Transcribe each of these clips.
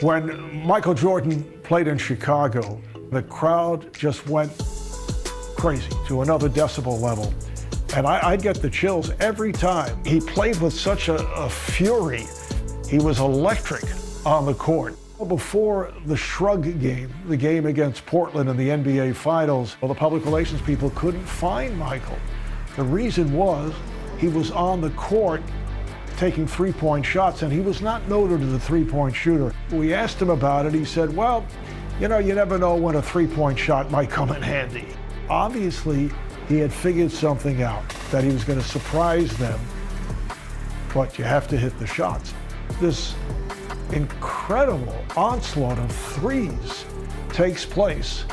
When Michael Jordan played in Chicago, the crowd just went crazy to another decibel level. And I'd get the chills every time. He played with such a fury. He was electric on the court. Before the Shrug game, the game against Portland in the NBA Finals, the public relations people couldn't find Michael. The reason was he was on the court taking three-point shots, and he was not noted as a three-point shooter. We asked him about it. He said, well, you know, you never know when a three-point shot might come in handy. Obviously, he had figured something out, that he was going to surprise them, but you have to hit the shots. This incredible onslaught of threes takes place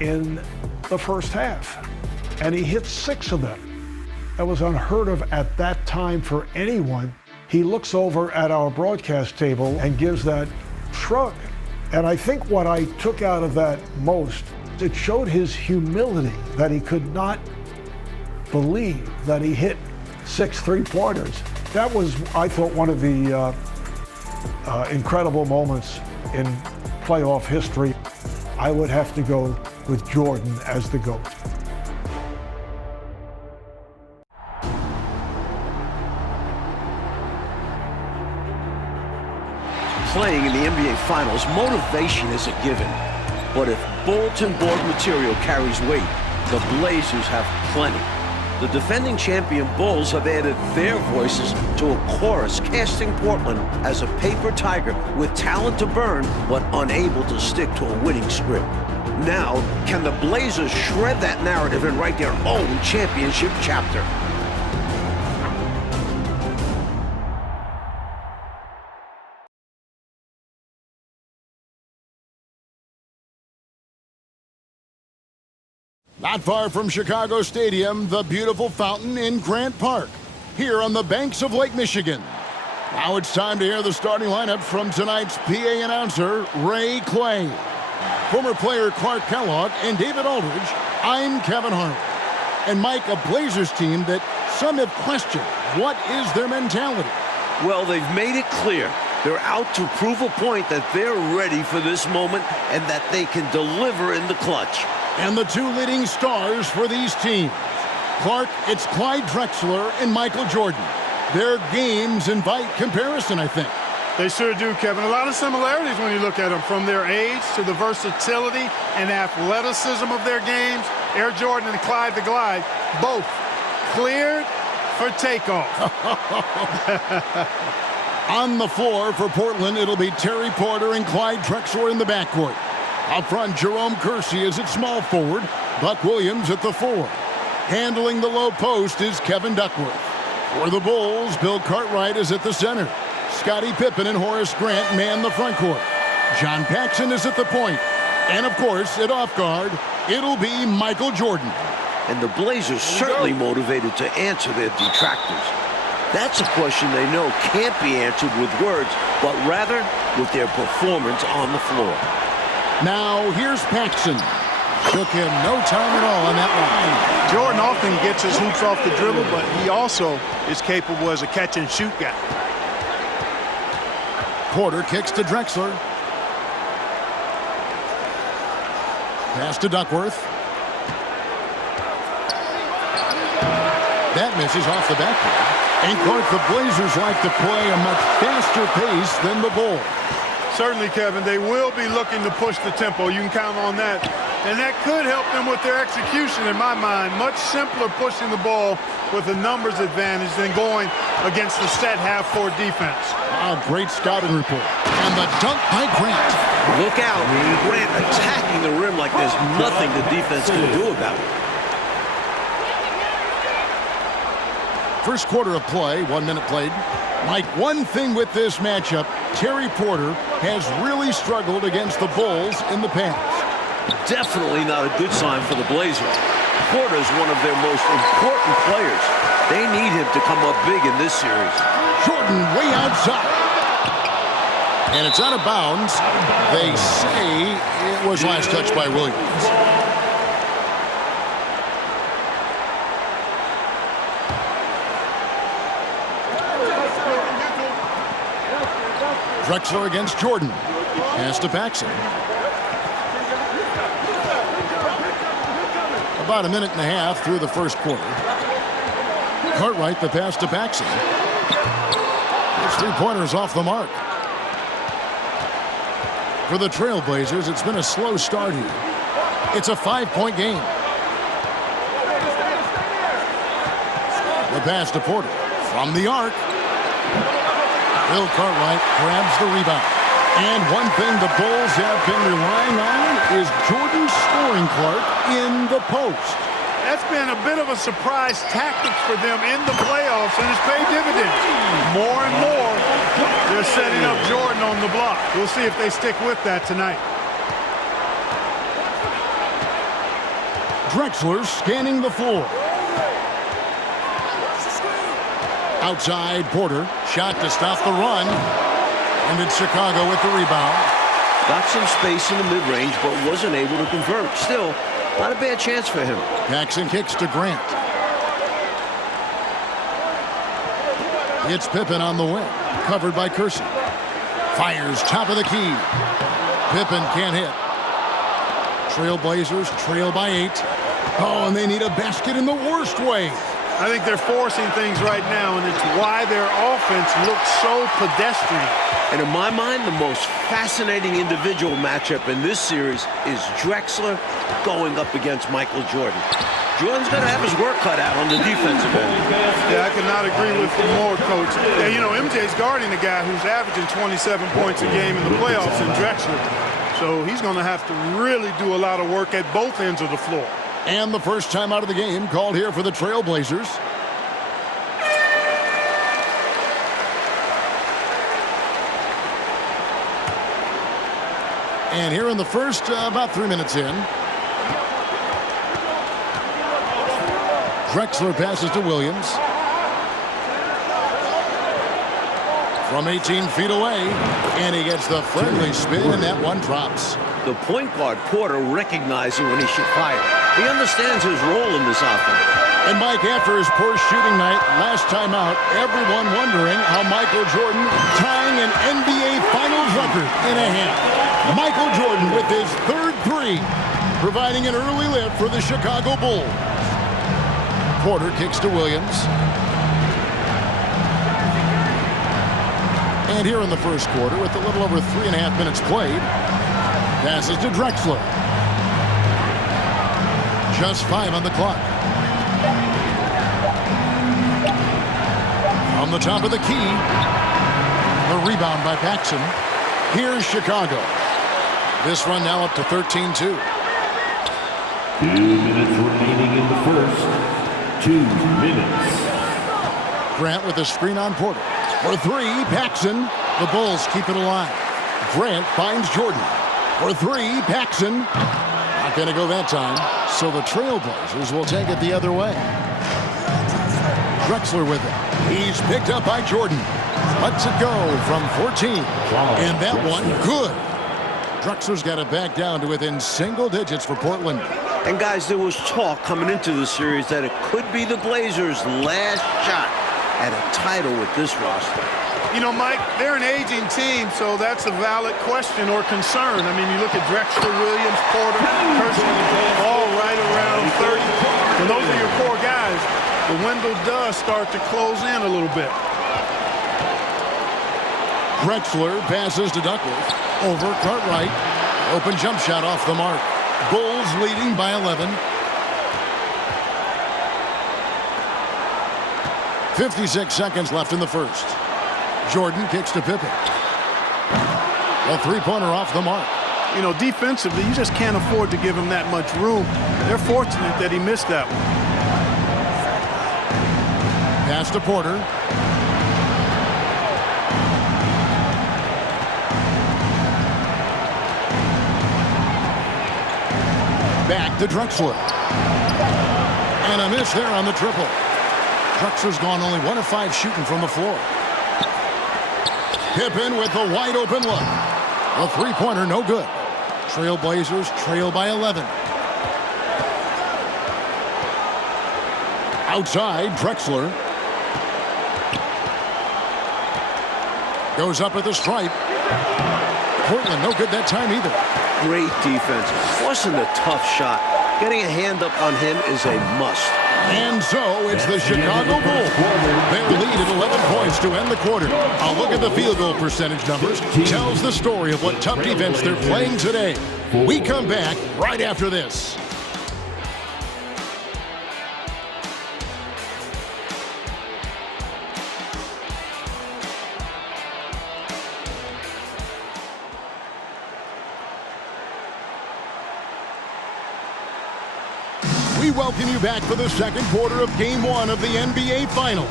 in the first half, and he hit 6 of them. That was unheard of at that time for anyone. He looks over at our broadcast table and gives that shrug. And I think what I took out of that most, it showed his humility, that he could not believe that he hit 6 three-pointers. That was, I thought, one of the incredible moments in playoff history. I would have to go with Jordan as the GOAT. Playing in the NBA Finals, motivation is a given. But if bulletin board material carries weight, the Blazers have plenty. The defending champion Bulls have added their voices to a chorus, casting Portland as a paper tiger with talent to burn, but unable to stick to a winning script. Now, can the Blazers shred that narrative and write their own championship chapter? Not far from Chicago Stadium, the beautiful fountain in Grant Park, here on the banks of Lake Michigan. Now it's time to hear the starting lineup from tonight's PA announcer, Ray Clay. Former player Clark Kellogg and David Aldridge, I'm Kevin Hart. And Mike, a Blazers team that some have questioned. What is their mentality? Well, they've made it clear. They're out to prove a point that they're ready for this moment and that they can deliver in the clutch. And the 2 leading stars for these teams. Clark, it's Clyde Drexler and Michael Jordan. Their games invite comparison, I think. They sure do, Kevin. A lot of similarities when you look at them, from their age to the versatility and athleticism of their games. Air Jordan and Clyde the Glide, both cleared for takeoff. On the floor for Portland, it'll be Terry Porter and Clyde Drexler in the backcourt. Up front, Jerome Kersey is at small forward. Buck Williams at the 4. Handling the low post is Kevin Duckworth. For the Bulls, Bill Cartwright is at the center. Scottie Pippen and Horace Grant man the front court. John Paxson is at the point. And of course, at off guard, it'll be Michael Jordan. And the Blazers certainly motivated to answer their detractors. That's a question they know can't be answered with words, but rather with their performance on the floor. Now, here's Paxson. Took him no time at all on that line. Jordan often gets his hoops off the dribble, but he also is capable as a catch-and-shoot guy. Porter kicks to Drexler. Pass to Duckworth. That misses off the backboard. And Clark, the Blazers like to play a much faster pace than the Bulls. Certainly, Kevin, they will be looking to push the tempo. You can count on that. And that could help them with their execution, in my mind. Much simpler pushing the ball with a numbers advantage than going against the set half-court defense. Great scouting report. And the dunk by Grant. Look out. Grant attacking the rim like there's nothing the defense can do about it. First quarter of play, 1 minute played. Mike, one thing with this matchup, Terry Porter has really struggled against the Bulls in the past. Definitely not a good sign for the Blazers. Porter's one of their most important players. They need him to come up big in this series. Jordan way outside. And it's out of bounds. They say it was last touched by Williams. Drexler against Jordan. Pass to Paxson. About a minute and a half through the first quarter. Cartwright, the pass to Paxson. It's 3-pointers off the mark. For the Trailblazers, it's been a slow start here. It's a 5-point game. The pass to Porter from the arc. Bill Cartwright grabs the rebound. And one thing the Bulls have been relying on is Jordan's scoring Clark in the post. That's been a bit of a surprise tactic for them in the playoffs, and it's paid dividends. More and more, they're setting up Jordan on the block. We'll see if they stick with that tonight. Drexler scanning the floor. Outside, Porter. Shot to stop the run. And it's Chicago with the rebound. Got some space in the mid-range, but wasn't able to convert. Still, not a bad chance for him. Paxson kicks to Grant. It's Pippen on the wing. Covered by Kersey. Fires top of the key. Pippen can't hit. Trailblazers trail by 8. Oh, and they need a basket in the worst way. I think they're forcing things right now, and it's why their offense looks so pedestrian. And in my mind, the most fascinating individual matchup in this series is Drexler going up against Michael Jordan. Jordan's going to have his work cut out on the defensive end. Yeah, I could not agree with you more, Coach. Yeah, you know, MJ's guarding a guy who's averaging 27 points a game in the playoffs in Drexler. So he's going to have to really do a lot of work at both ends of the floor. And the first time out of the game called here for the Trailblazers. And here in the first, about 3 minutes in. Drexler passes to Williams. From 18 feet away. And he gets the friendly spin, and that one drops. The point guard, Porter, recognizing when he should fire. He understands his role in this offense. And Mike, after his poor shooting night last time out, everyone wondering how Michael Jordan tying an NBA Finals record in a hand. Michael Jordan with his third 3, providing an early lift for the Chicago Bulls. Porter kicks to Williams. And here in the first quarter, with a little over 3.5 minutes played, passes to Drexler. Just 5 on the clock. From the top of the key. The rebound by Paxson. Here's Chicago. This run now up to 13-2. 2 minutes remaining in the first. 2 minutes. Grant with a screen on Porter. For 3, Paxson. The Bulls keep it alive. Grant finds Jordan. For 3, Paxson. Not going to go that time. So the Trailblazers will take it the other way. Drexler with it. He's picked up by Jordan. Lets it go from 14. And that one, good. Drexler's got it back down to within single digits for Portland. And guys, there was talk coming into the series that it could be the Blazers' last shot at a title with this roster. You know, Mike, they're an aging team, so that's a valid question or concern. I mean, you look at Drexler, Williams, Porter, Kersey, all right around 30. And those are your core guys. The window does start to close in a little bit. Drexler passes to Duckworth. Over Cartwright. Open jump shot off the mark. Bulls leading by 11. 56 seconds left in the first. Jordan kicks to Pippen. A 3-pointer off the mark. You know, defensively, you just can't afford to give him that much room. They're fortunate that he missed that one. Pass to Porter. Back to Drexler. And a miss there on the triple. Drexler's gone only 1 of 5 shooting from the floor. Pippen with the wide open look. The 3-pointer no good. Trailblazers trail by 11. Outside, Drexler. Goes up at the stripe. Portland, no good that time either. Great defense, forcing a tough shot. Getting a hand up on him is a must. And so it's the Chicago Bulls. Their lead at 11 points to end the quarter. A look at the field goal percentage numbers tells the story of what tough defense they're playing today. We come back right after this. We welcome you back for the second quarter of Game 1 of the NBA Finals.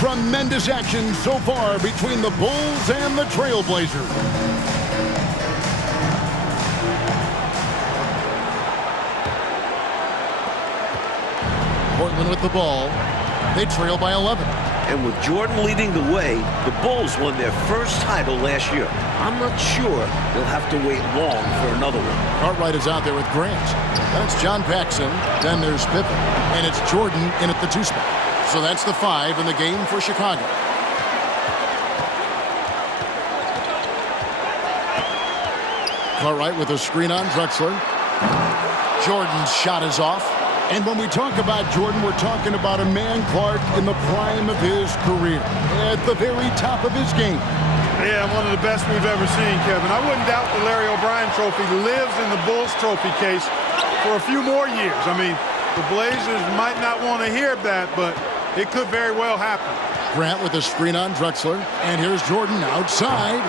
Tremendous action so far between the Bulls and the Trailblazers. Portland with the ball. They trail by 11. And with Jordan leading the way, the Bulls won their first title last year. I'm not sure they'll have to wait long for another one. Cartwright is out there with Grant. That's John Paxson. Then there's Pippen. And it's Jordan in at the 2 spot. So that's the 5 in the game for Chicago. Cartwright with a screen on Drexler. Jordan's shot is off. And when we talk about Jordan, we're talking about a man, Clark, in the prime of his career. At the very top of his game. Yeah, one of the best we've ever seen, Kevin. I wouldn't doubt the Larry O'Brien trophy lives in the Bulls trophy case for a few more years. I mean, the Blazers might not want to hear that, but it could very well happen. Grant with a screen on Drexler. And here's Jordan outside.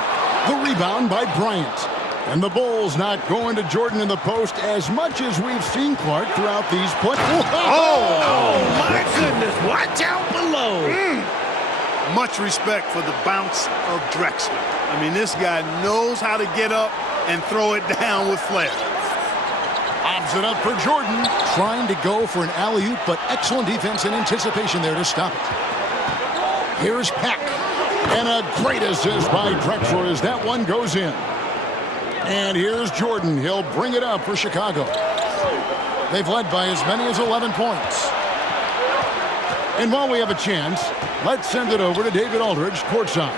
The rebound by Bryant. And the Bulls not going to Jordan in the post as much as we've seen Clark throughout these plays. Oh, my goodness. Watch out below. Much respect for the bounce of Drexler. I mean, this guy knows how to get up and throw it down with flair. Obs it up for Jordan. Trying to go for an alley-oop, but excellent defense and anticipation there to stop it. Here's Peck. And a great assist by Drexler as that one goes in. And here's Jordan. He'll bring it up for Chicago. They've led by as many as 11 points. And while we have a chance, let's send it over to David Aldridge, courtside.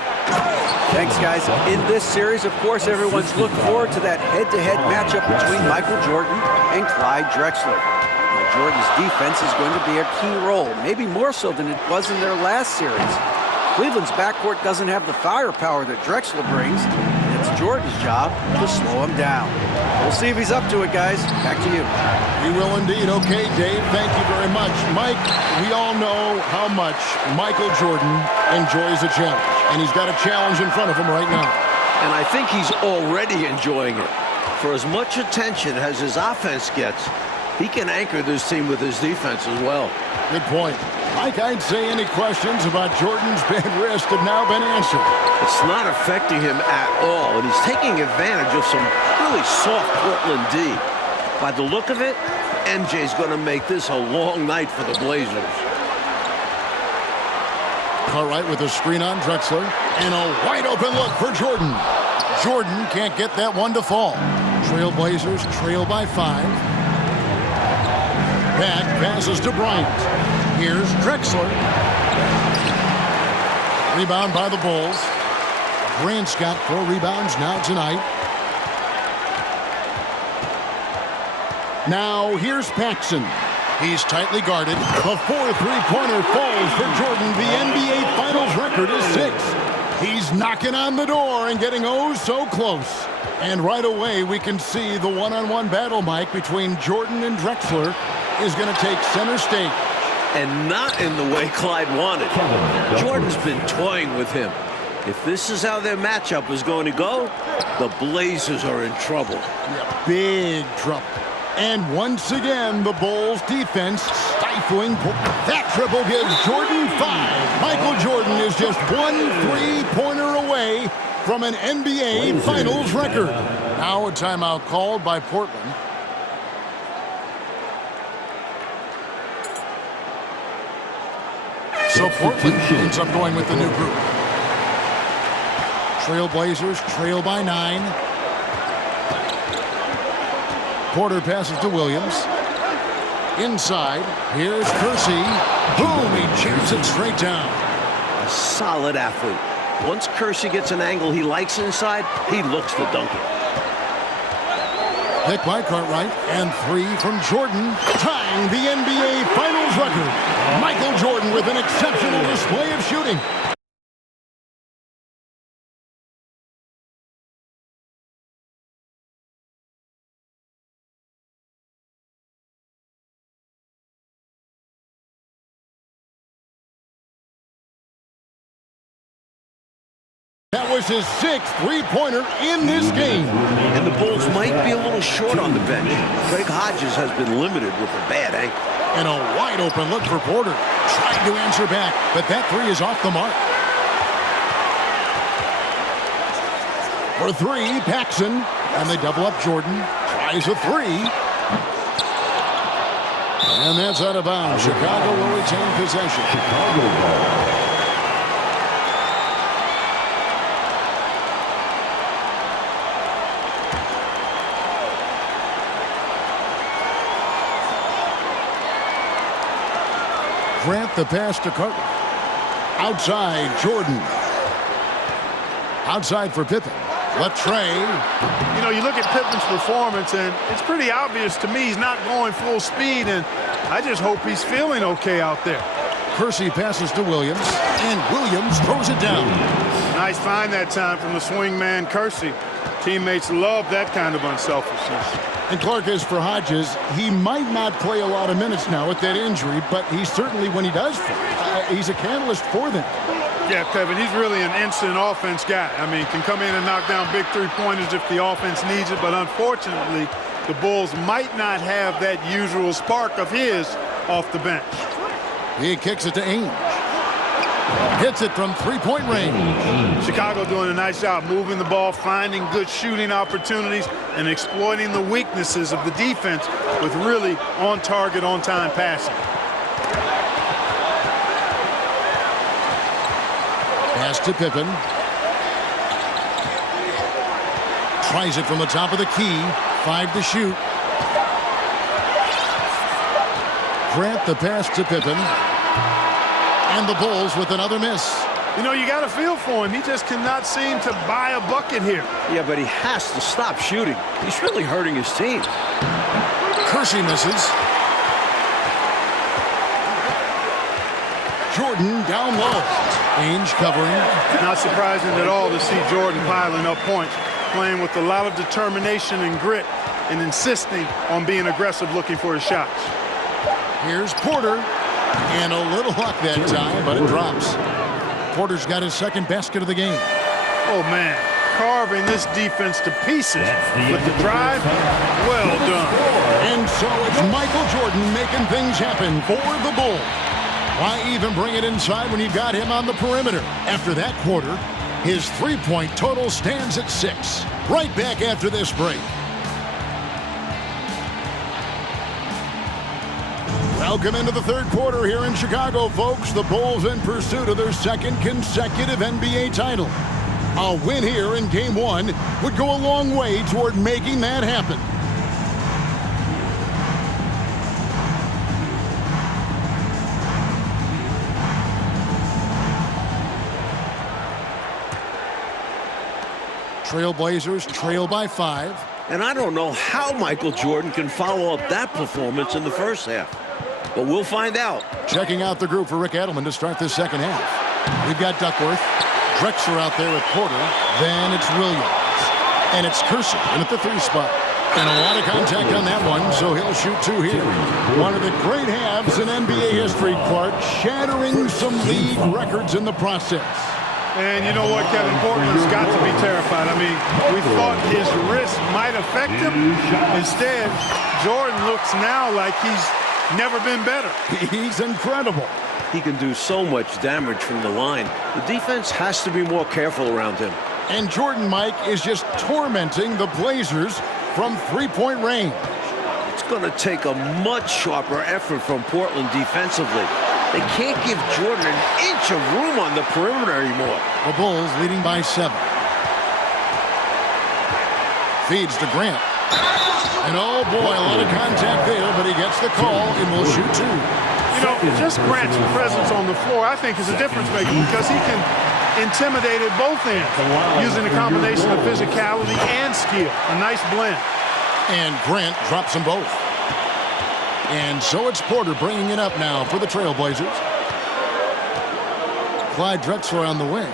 Thanks, guys. In this series, of course, everyone's looking forward to that head-to-head matchup between Michael Jordan and Clyde Drexler. Now, Jordan's defense is going to be a key role, maybe more so than it was in their last series. Cleveland's backcourt doesn't have the firepower that Drexler brings. It's Jordan's job to slow him down. We'll see if he's up to it, guys. Back to you. We will indeed. Okay, Dave, thank you very much. Mike, we all know how much Michael Jordan enjoys a challenge, and he's got a challenge in front of him right now. And I think he's already enjoying it. For as much attention as his offense gets, he can anchor this team with his defense as well. Good point. Mike, I'd say any questions about Jordan's bad wrist have now been answered. It's not affecting him at all, and he's taking advantage of some really soft Portland D. By the look of it, MJ's going to make this a long night for the Blazers. Cartwright with a screen on Drexler, and a wide open look for Jordan. Jordan can't get that one to fall. Trailblazers trail by 5. Back passes to Bryant. Here's Drexler. Rebound by the Bulls. Grant's got 4 rebounds now tonight. Now here's Paxson. He's tightly guarded. The 4 3-pointer falls for Jordan. The NBA Finals record is 6. He's knocking on the door and getting oh so close. And right away we can see the one-on-one battle, Mike, between Jordan and Drexler is going to take center stage. And not in the way Clyde wanted. Jordan's been toying with him. If this is how their matchup is going to go, the Blazers are in trouble. Yeah, big trouble. And once again, the Bulls defense stifling. That triple gives Jordan 5. Michael Jordan is just 1 3-pointer away from an NBA Finals record. Now a timeout called by Portland. So Portland ends up going with the new group. Trailblazers trail by 9. Porter passes to Williams. Inside, here's Kersey. Boom, he chips it straight down. A solid athlete. Once Kersey gets an angle he likes inside, he looks to dunk it. Pick by Cartwright, and 3 from Jordan, tying the NBA Finals record. Michael Jordan with an exceptional display of shooting. That was his 6th three-pointer in this game. And the Bulls might be a little short on the bench. Craig Hodges has been limited with a bad ankle. And a wide-open look for Porter. Trying to answer back, but that 3 is off the mark. For 3, Paxson. And they double up Jordan. Tries a 3. And that's out of bounds. Chicago will retain possession. Chicago ball. Grant the pass to Carter. Outside, Jordan. Outside for Pippen. Latrey. You know, you look at Pippen's performance, and it's pretty obvious to me he's not going full speed, and I just hope he's feeling okay out there. Kersey passes to Williams, and Williams throws it down. Nice find that time from the swing man, Kersey. Teammates love that kind of unselfishness. And Clark, is for Hodges, he might not play a lot of minutes now with that injury, but he certainly, when he does play, he's a catalyst for them. Yeah, Kevin, he's really an instant offense guy. I mean, can come in and knock down big three-pointers if the offense needs it, but unfortunately, the Bulls might not have that usual spark of his off the bench. He kicks it to Ainge. Hits it from three-point range. Chicago doing a nice job moving the ball, finding good shooting opportunities, and exploiting the weaknesses of the defense with really on-target, on-time passing. Pass to Pippen. Tries it from the top of the key. 5 to shoot. Grant the pass to Pippen. And the Bulls with another miss. You know, you got to feel for him. He just cannot seem to buy a bucket here. Yeah, but he has to stop shooting. He's really hurting his team. Kersey misses. Jordan down low. Ainge covering. Not surprising at all to see Jordan piling up points, playing with a lot of determination and grit, and insisting on being aggressive looking for his shots. Here's Porter. And a little luck that time, but it drops. Porter's got his second basket of the game. Oh, man. Carving this defense to pieces with the drive. Well done. And so it's Michael Jordan making things happen for the Bulls. Why even bring it inside when you've got him on the perimeter? After that quarter, his three-point total stands at 6. Right back after this break. Welcome into the third quarter here in Chicago, folks. The Bulls in pursuit of their second consecutive NBA title. A win here in Game 1 would go a long way toward making that happen. Trailblazers trail by 5. And I don't know how Michael Jordan can follow up that performance in the first half. But we'll find out. Checking out the group for Rick Edelman to start this second half. We've got Duckworth, Drexler out there with Porter. Then it's Williams. And it's Kersey in at the 3 spot. And a lot of contact on that one, so he'll shoot 2 here. One of the great halves in NBA history, Clark, shattering some league records in the process. And you know what, Kevin? Portland's got to be terrified. I mean, we thought his wrist might affect him. Instead, Jordan looks now like he's never been better. He's incredible. He can do so much damage from the line. The defense has to be more careful around him. And Jordan, Mike, is just tormenting the Blazers from three-point range. It's going to take a much sharper effort from Portland defensively. They can't give Jordan an inch of room on the perimeter anymore. The Bulls leading by 7. Feeds to Grant. And oh boy, a lot of contact there, but he gets the call and will shoot 2. You know, just Grant's presence on the floor, I think, is a difference maker because he can intimidated both ends, using a combination of physicality and skill. A nice blend. And Grant drops them both. And so it's Porter bringing it up now for the Trailblazers. Clyde Drexler on the wing.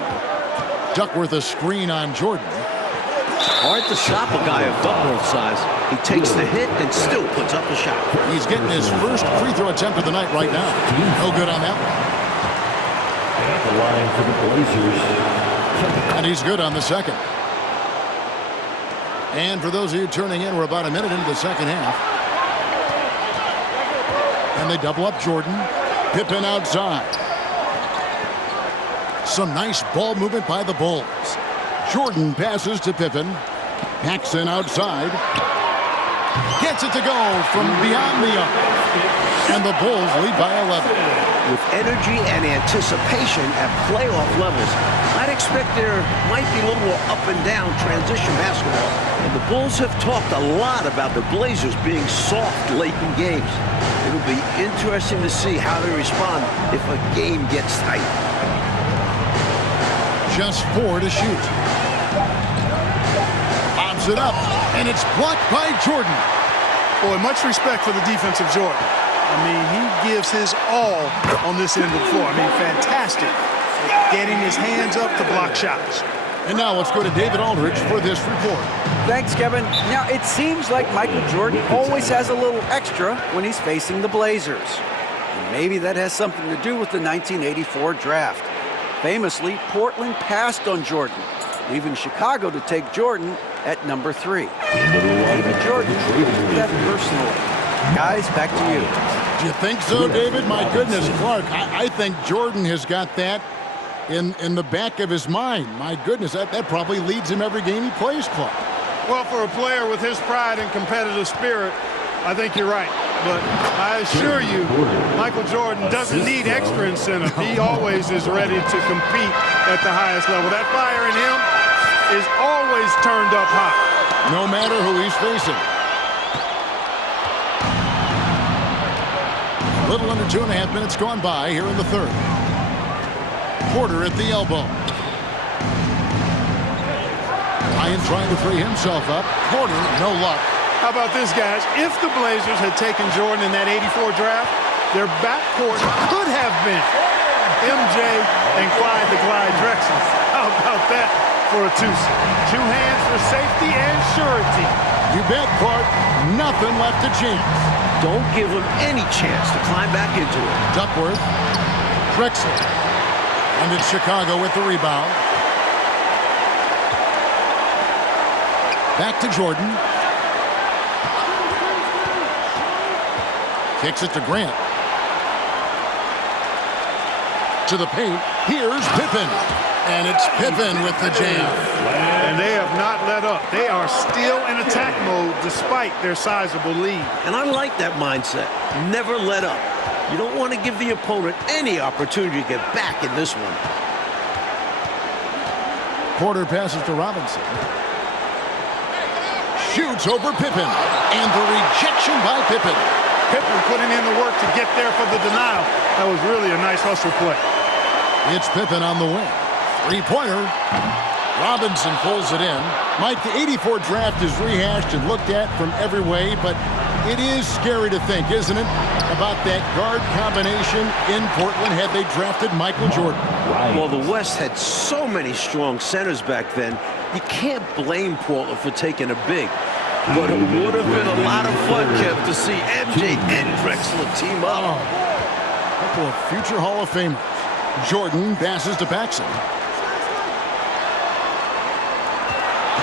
Duckworth a screen on Jordan. Hard to stop a guy of Duckworth's size. He takes the hit and still puts up a shot. He's getting his first free throw attempt of the night right now. No good on that one. At the line for the Blazers. And he's good on the second. And for those of you turning in, we're about a minute into the second half. And they double up Jordan. Pippen outside. Some nice ball movement by the Bulls. Jordan passes to Pippen. Paxson outside. Gets it to go from beyond the arc. And the Bulls lead by 11. With energy and anticipation at playoff levels, I'd expect there might be a little more up and down transition basketball. And the Bulls have talked a lot about the Blazers being soft late in games. It'll be interesting to see how they respond if a game gets tight. Just 4 to shoot. Bobs it up, and it's blocked by Jordan. Boy, much respect for the defensive Jordan. I mean, he gives his all on this end of the floor. I mean, fantastic. Getting his hands up to block shots. And now let's go to David Aldridge for this report. Thanks, Kevin. Now, it seems like Michael Jordan always has a little extra when he's facing the Blazers. And maybe that has something to do with the 1984 draft. Famously, Portland passed on Jordan, leaving Chicago to take Jordan at number 3. Maybe Jordan took that personally. Guys, back to you. Do you think so, David? My goodness, Clark, I think Jordan has got that in the back of his mind. My goodness, that probably leads him every game he plays, Clark. Well, for a player with his pride and competitive spirit, I think you're right. But I assure you, Michael Jordan doesn't need extra incentive. He always is ready to compete at the highest level. That fire in him is always turned up high. No matter who he's facing. A little under 2.5 minutes gone by here in the third. Porter at the elbow. Ryan trying to free himself up. Porter, no luck. How about this, guys? If the Blazers had taken Jordan in that 84 draft, their backcourt could have been MJ and Clyde Drexler. How about that for a twosome? 2 hands for safety and surety. You bet, Clark. Nothing left to chance. Don't give him any chance to climb back into it. Duckworth. Drexler. And it's Chicago with the rebound. Back to Jordan. Kicks it to Grant. To the paint. Here's Pippen. And it's Pippen with the jam. And they have not let up. They are still in attack mode despite their sizable lead. And I like that mindset. Never let up. You don't want to give the opponent any opportunity to get back in this one. Porter passes to Robinson. Shoots over Pippen. And the rejection by Pippen. Pippen putting in the work to get there for the denial. That was really a nice hustle play. It's Pippen on the wing. Three-pointer. Robinson pulls it in. Mike, the 84 draft is rehashed and looked at from every way, but it is scary to think, isn't it, about that guard combination in Portland had they drafted Michael Jordan. Well, the West had so many strong centers back then, you can't blame Portland for taking a big. But it would have been a lot of fun, Kev, to see MJ and Drexler team up. A couple of future Hall of Famers. Jordan passes to Paxson.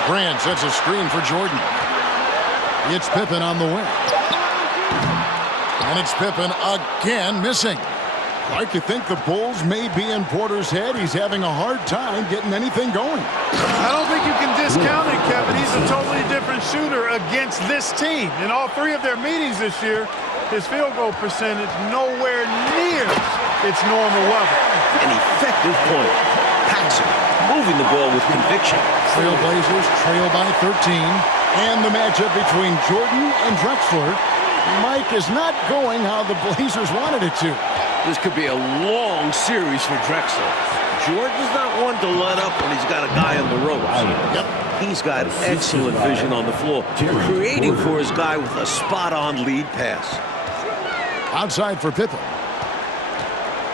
Grant sets a screen for Jordan. It's Pippen on the wing. And it's Pippen again missing. Like you think the Bulls may be in Porter's head. He's having a hard time getting anything going. I don't think you can discount it, Kevin. He's a totally different shooter against this team. In all 3 of their meetings this year, his field goal percentage nowhere near its normal level. An effective point. Paxson moving the ball with conviction. Trailblazers trail by 13. And the matchup between Jordan and Drexler. Mike is not going how the Blazers wanted it to. This could be a long series for Drexler. Jordan's not one to let up when he's got a guy on the ropes. Yep. He's got excellent vision on the floor, creating for his guy with a spot-on lead pass. Outside for Pippen.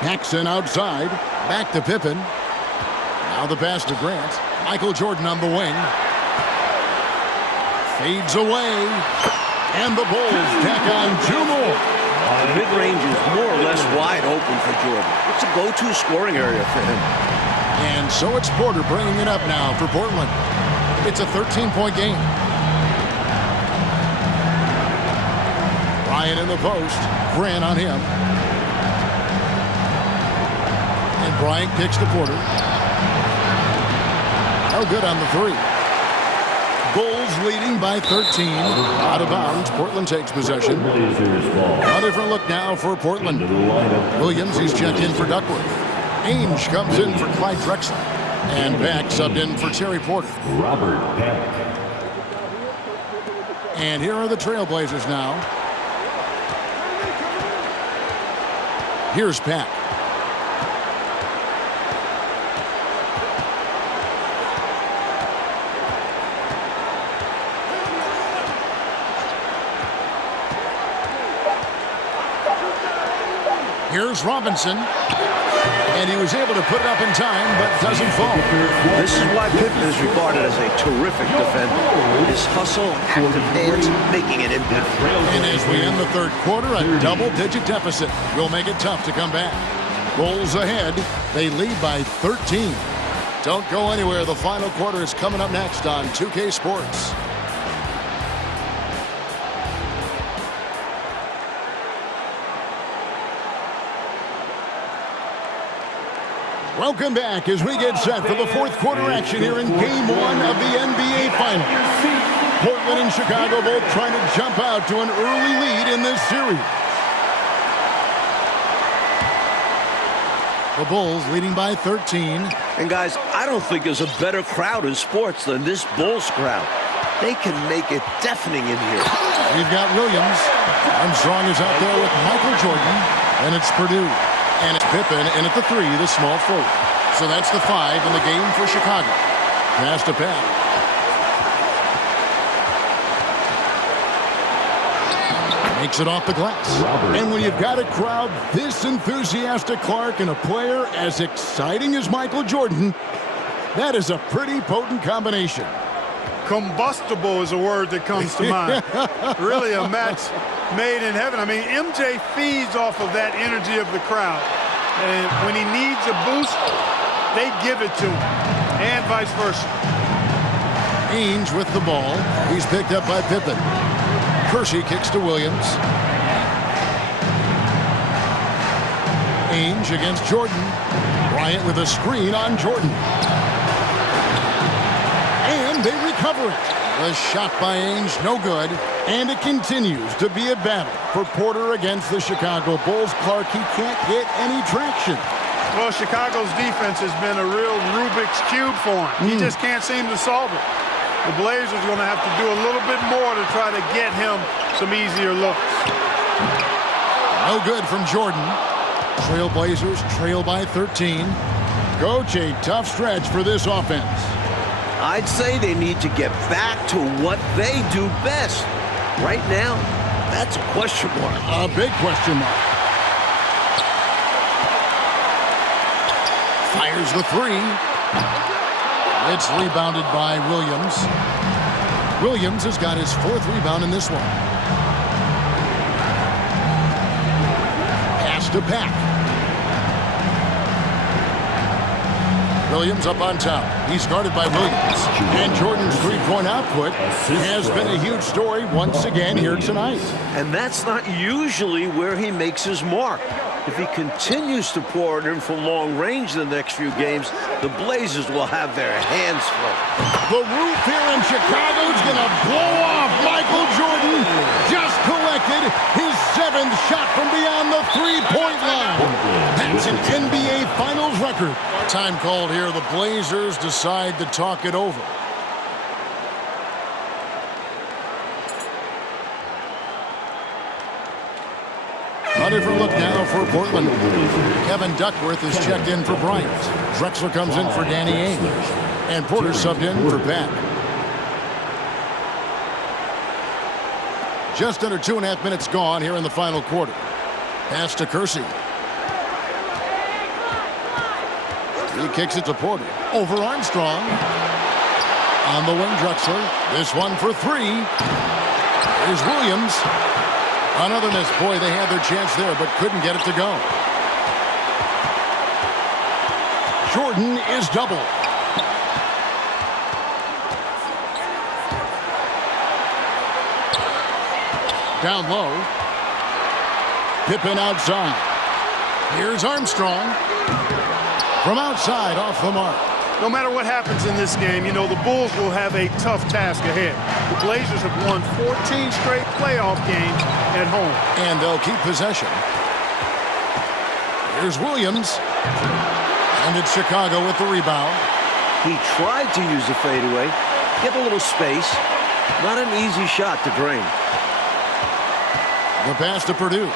Paxson outside. Back to Pippen. Now the pass to Grant. Michael Jordan on the wing. Fades away. And the Bulls tack on 2 more. The mid-range is more or less wide open for Jordan. It's a go-to scoring area for him. And so it's Porter bringing it up now for Portland. It's a 13-point game. Bryant in the post. Grant on him. And Bryant kicks to Porter. No good on the 3. Bulls leading by 13. Out of bounds. Portland takes possession. A different look now for Portland. Williams, he's checked in for Duckworth. Ainge comes in for Clyde Drexler. And Beck subbed in for Terry Porter. Robert Peck. And here are the Trailblazers now. Here's Peck. Here's Robinson. And he was able to put it up in time, but doesn't fall. This is why Pippen is regarded as a terrific defender. His hustle, active hands, making an impact. And as we end the third quarter, a double-digit deficit will make it tough to come back. Bulls ahead. They lead by 13. Don't go anywhere. The final quarter is coming up next on 2K Sports. Welcome back as we get set for the fourth quarter action here in Game 1 of the NBA Finals. Portland and Chicago both trying to jump out to an early lead in this series. The Bulls leading by 13. And guys, I don't think there's a better crowd in sports than this Bulls crowd. They can make it deafening in here. We've got Williams. Armstrong is out there with Michael Jordan. And it's Purdue. And it's Pippen in at the 3, the small forward. So that's the 5 in the game for Chicago. Pass to Pat. Makes it off the glass. And when you've got a crowd this enthusiastic, Clark, and a player as exciting as Michael Jordan, that is a pretty potent combination. Combustible is a word that comes to mind. Really a match made in heaven. I mean, MJ feeds off of that energy of the crowd. And when he needs a boost, they give it to him. And vice versa. Ainge with the ball. He's picked up by Pippen. Kersey kicks to Williams. Ainge against Jordan. Bryant with a screen on Jordan. And they recover it. The shot by Ainge, no good. And it continues to be a battle for Porter against the Chicago Bulls. Clark, he can't get any traction. Well, Chicago's defense has been a real Rubik's Cube for him. He just can't seem to solve it. The Blazers are going to have to do a little bit more to try to get him some easier looks. No good from Jordan. Trailblazers trail by 13. Coach, a tough stretch for this offense. I'd say they need to get back to what they do best. Right now, that's a question mark. A big question mark. Fires the 3. It's rebounded by Williams. Williams has got his 4th rebound in this one. Pass to Pack. Williams up on top. He's guarded by Williams. And Jordan's three-point output has been a huge story once again here tonight. And that's not usually where he makes his mark. If he continues to pour it in from long range in the next few games, the Blazers will have their hands full. The roof here in Chicago is going to blow off. Michael Jordan just collected his 7th shot from beyond the three-point line. That's an NBA Finals record. Time called here. The Blazers decide to talk it over. A different look now for Portland. Kevin Duckworth is checked in for Bryant. Drexler comes in for Danny Ainge. And Porter subbed in for Pat. Just under 2.5 minutes gone here in the final quarter. Pass to Kersey. He kicks it to Porter. Over Armstrong. On the wing, Drexler. This one for three. Here's Williams. Another miss. Boy, they had their chance there, but couldn't get it to go. Jordan is double. Down low. Pippen outside. Here's Armstrong. From outside, off the mark. No matter what happens in this game, you know, the Bulls will have a tough task ahead. The Blazers have won 14 straight playoff games at home. And they'll keep possession. Here's Williams. And it's Chicago with the rebound. He tried to use the fadeaway, get a little space. Not an easy shot to drain. The pass to Purdue.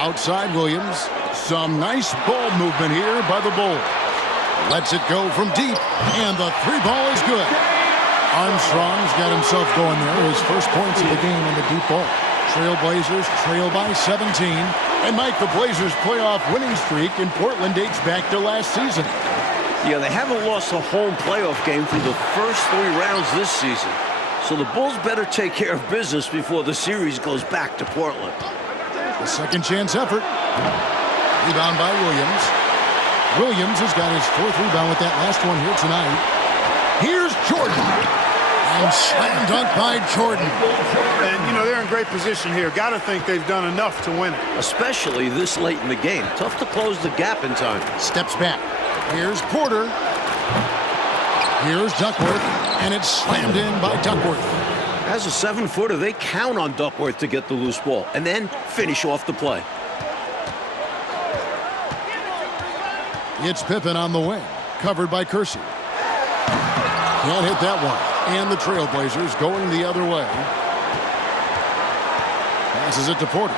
Outside Williams. Some nice ball movement here by the Bulls. Lets it go from deep. And the three ball is good. Armstrong's got himself going there. His first points of the game on the deep ball. Trailblazers trail by 17. And Mike, the Blazers' playoff winning streak in Portland dates back to last season. Yeah, they haven't lost a home playoff game through the first 3 rounds this season. So the Bulls better take care of business before the series goes back to Portland. The second chance effort. Rebound by Williams. Williams has got his 4th rebound with that last one here tonight. Here's Jordan. And slam dunk by Jordan. And, you know, they're in great position here. Got to think they've done enough to win it. Especially this late in the game. Tough to close the gap in time. Steps back. Here's Porter. Here's Duckworth. And it's slammed in by Duckworth. As a 7-footer, they count on Duckworth to get the loose ball and then finish off the play. It's Pippen on the wing. Covered by Kersey. Can't hit that one. And the Trailblazers going the other way. Passes it to Porter.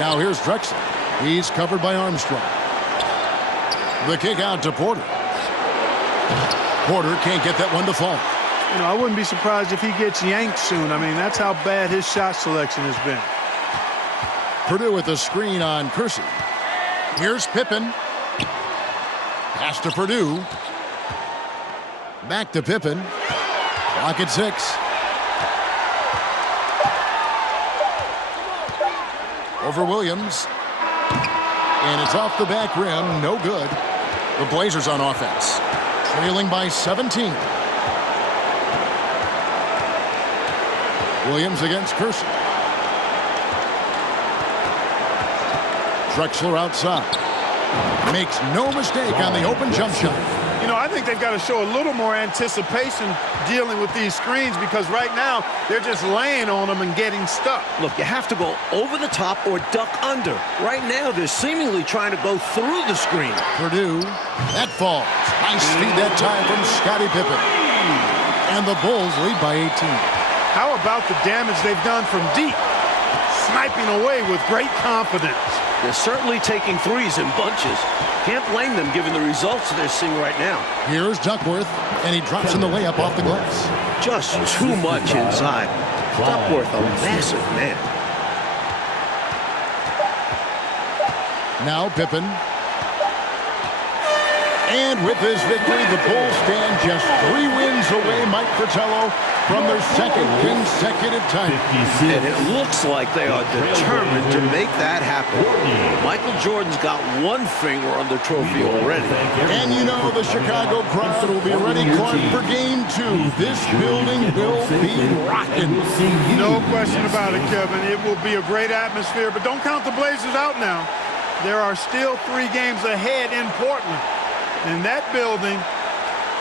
Now here's Drexler. He's covered by Armstrong. The kick out to Porter. Porter can't get that one to fall. You know, I wouldn't be surprised if he gets yanked soon. I mean, that's how bad his shot selection has been. Purdue with the screen on Kersey. Here's Pippen. Pass to Purdue. Back to Pippen. Clock at 6. Over Williams. And it's off the back rim. No good. The Blazers on offense. Trailing by 17. Williams against Kersey. Drexler outside. Makes no mistake on the open jump shot. You know, I think they've got to show a little more anticipation dealing with these screens because right now they're just laying on them and getting stuck. Look, you have to go over the top or duck under. Right now, they're seemingly trying to go through the screen. Purdue, that falls. Nice feed that time from Scottie Pippen. And the Bulls lead by 18. How about the damage they've done from deep? Sniping away with great confidence. They're certainly taking threes in bunches. Can't blame them given the results they're seeing right now. Here's Duckworth, and he drops in the layup off the glass. Just too much inside. Duckworth, a massive man. Now Pippen. And with this victory, the Bulls stand just 3 wins away, Mike Fratello, from their 2nd consecutive title. And it looks like they are determined to make that happen. Michael Jordan's got 1 finger on the trophy already. And you know the Chicago crowd will be ready, Clark, for Game 2. This building will be rocking. No question about it, Kevin. It will be a great atmosphere, but don't count the Blazers out now. There are still 3 games ahead in Portland. And that building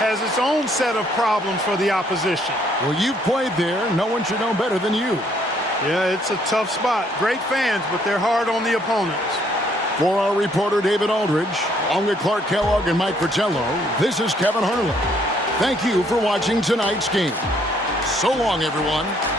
has its own set of problems for the opposition. Well, you've played there. No one should know better than you. Yeah, it's a tough spot. Great fans, but they're hard on the opponents. For our reporter, David Aldridge, along with Clark Kellogg and Mike Fratello, this is Kevin Harlan. Thank you for watching tonight's game. So long, everyone.